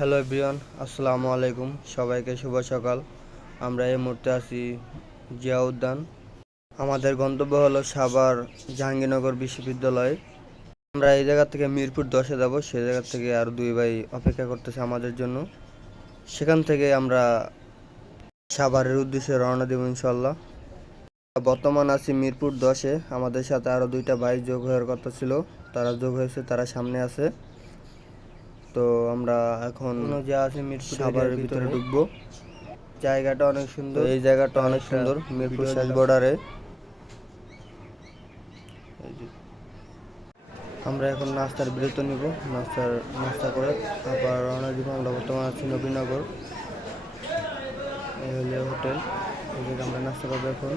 Hello everyone, আসসালামু আলাইকুম। সবাইকে শুভ সকাল। আমরা এই মুহূর্তে আছি জিয়া উদ্যান। আমাদের গন্তব্য হলো সাভার জাহাঙ্গীরনগর বিশ্ববিদ্যালয়। আমরা এই জায়গা থেকে মিরপুর 10-এ যাব। সেই জায়গা থেকে আর দুই ভাই অপেক্ষা করতেছে আমাদের জন্য। সেখান থেকে আমরা সাভারের উদ্দেশ্যে রওনা দেব ইনশাল্লাহ। বর্তমান আছি মিরপুর 10-এ। আমাদের সাথে আরও দুইটা ভাই যোগ হওয়ার কথা ছিল, তারা যোগ হয়েছে, তারা সামনে আছে। তো আমরা এখন যা আছে মিরপুর সাভারের ভিতরে ঢুকবো। জায়গাটা অনেক সুন্দর, এই জায়গাটা অনেক সুন্দর, মিরপুর শেষ বর্ডারে। আমরা এখন নাস্তার বিরতি নিব। নাস্তা করে আবার রওনা দিব। আমরা বর্তমানে আছি নবীনগর, এই হলে হোটেল, এই জায়গায় আমরা নাস্তা করবো এখন।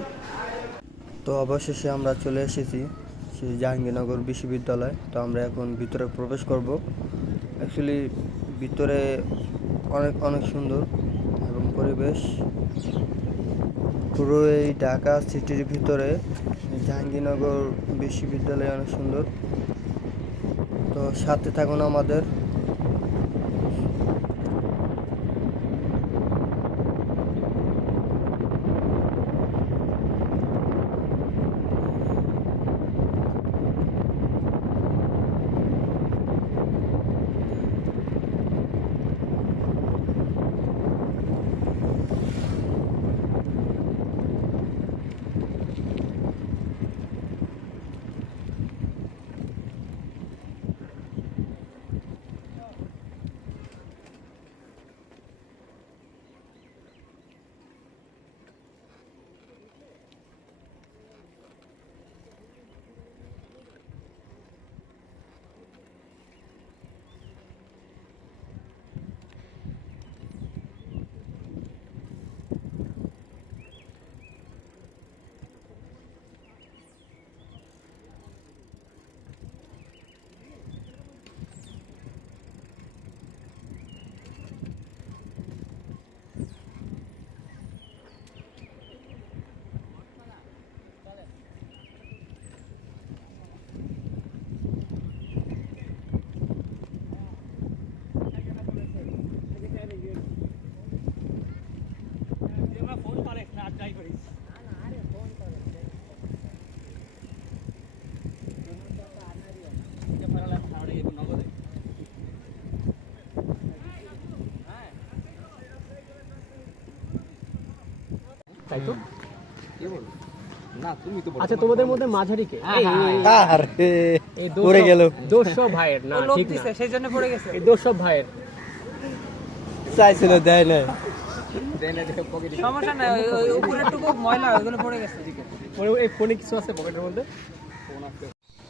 তো অবশেষে আমরা চলে এসেছি সেই জাহাঙ্গীরনগর বিশ্ববিদ্যালয়। তো আমরা এখন ভিতরে প্রবেশ করব। অ্যাকচুয়ালি ভিতরে অনেক সুন্দর এবং পরিবেশ পুরো এই ঢাকা সিটির ভিতরে জাহাঙ্গীরনগর বিশ্ববিদ্যালয় অনেক সুন্দর। তো সাথে থাকুন আমাদের। তাই তো না, তুমি তো আচ্ছা, তোমাদের মধ্যে মাঝারি কে? এই পড়ে গেল দোষব ভাইয়ের না, ঠিক না, সেইজন্য পড়ে গেছে। এই দোষব ভাইয়ের চাইছিল, দেয় না, সমস্যা নাই, ওই উপরের টুকু ময়লা ওইগুলো পড়ে গেছে। ঠিক আছে, এই ফোনে কিছু আছে পকেটের মধ্যে? ফোন আছে।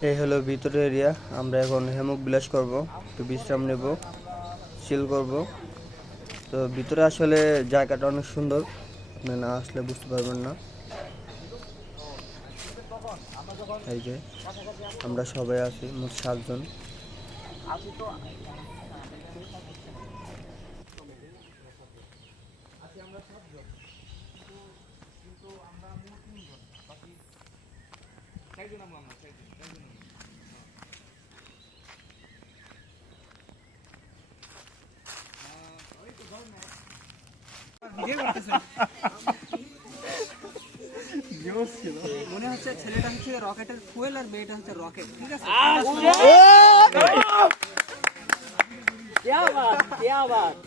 এই হলো ভিতরের এরিয়া। আমরা এখন হেমুক বিলাস করব, একটু বিশ্রাম নেব, চিল করব। তো ভিতরে আসলে জায়গাটা অনেক সুন্দর, আপনি না আসলে বুঝতে পারবেন না। এই যে আমরা সবাই আছি, মোট 7 জন। মনে হচ্ছে ছেলেটা হচ্ছে রকেটের ফুয়েল আর মেয়েটা হচ্ছে রকেট। ঠিক আছে,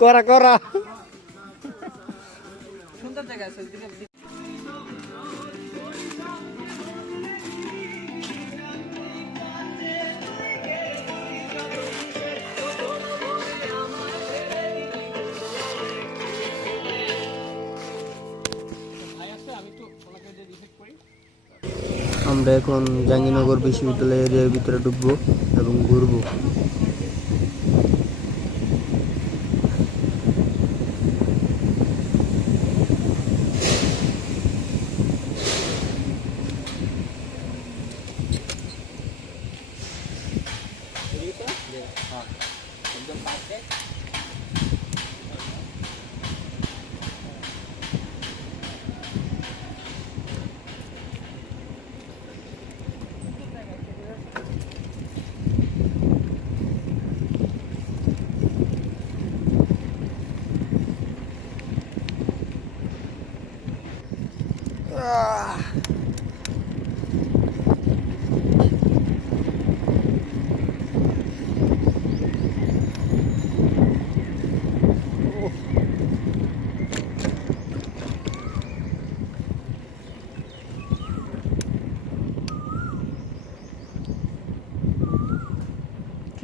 করা করা সুন্দর জায়গা আছে। আমরা এখন জাহাঙ্গীরনগর বিশ্ববিদ্যালয় এরিয়ার ভিতরে ঢুকবো এবং ঘুরবো।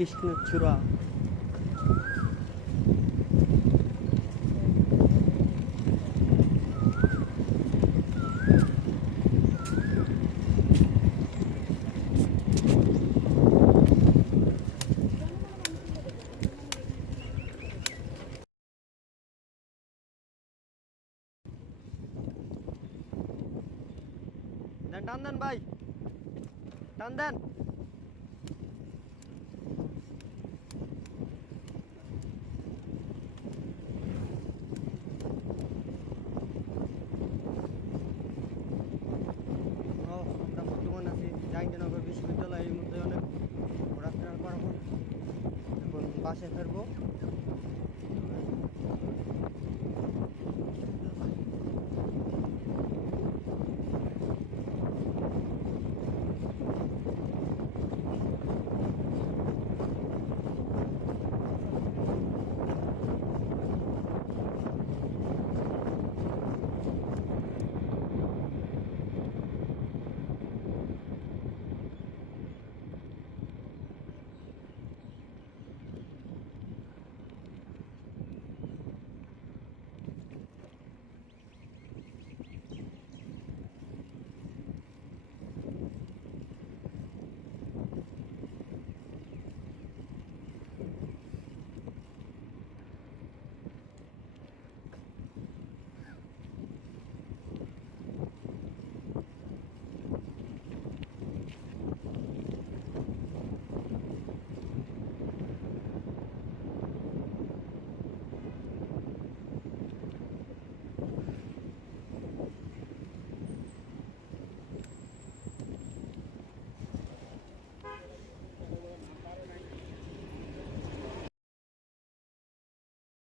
কৃষ্ণচূড়া। টান দেন ভাই, টান দেন। আমরা বর্তমান আছি জাহাঙ্গীরনগর বিশ্ববিদ্যালয়। এই মধ্যে অনেক ঘোরাফেরা করবো, এখন বাসে ফিরবো।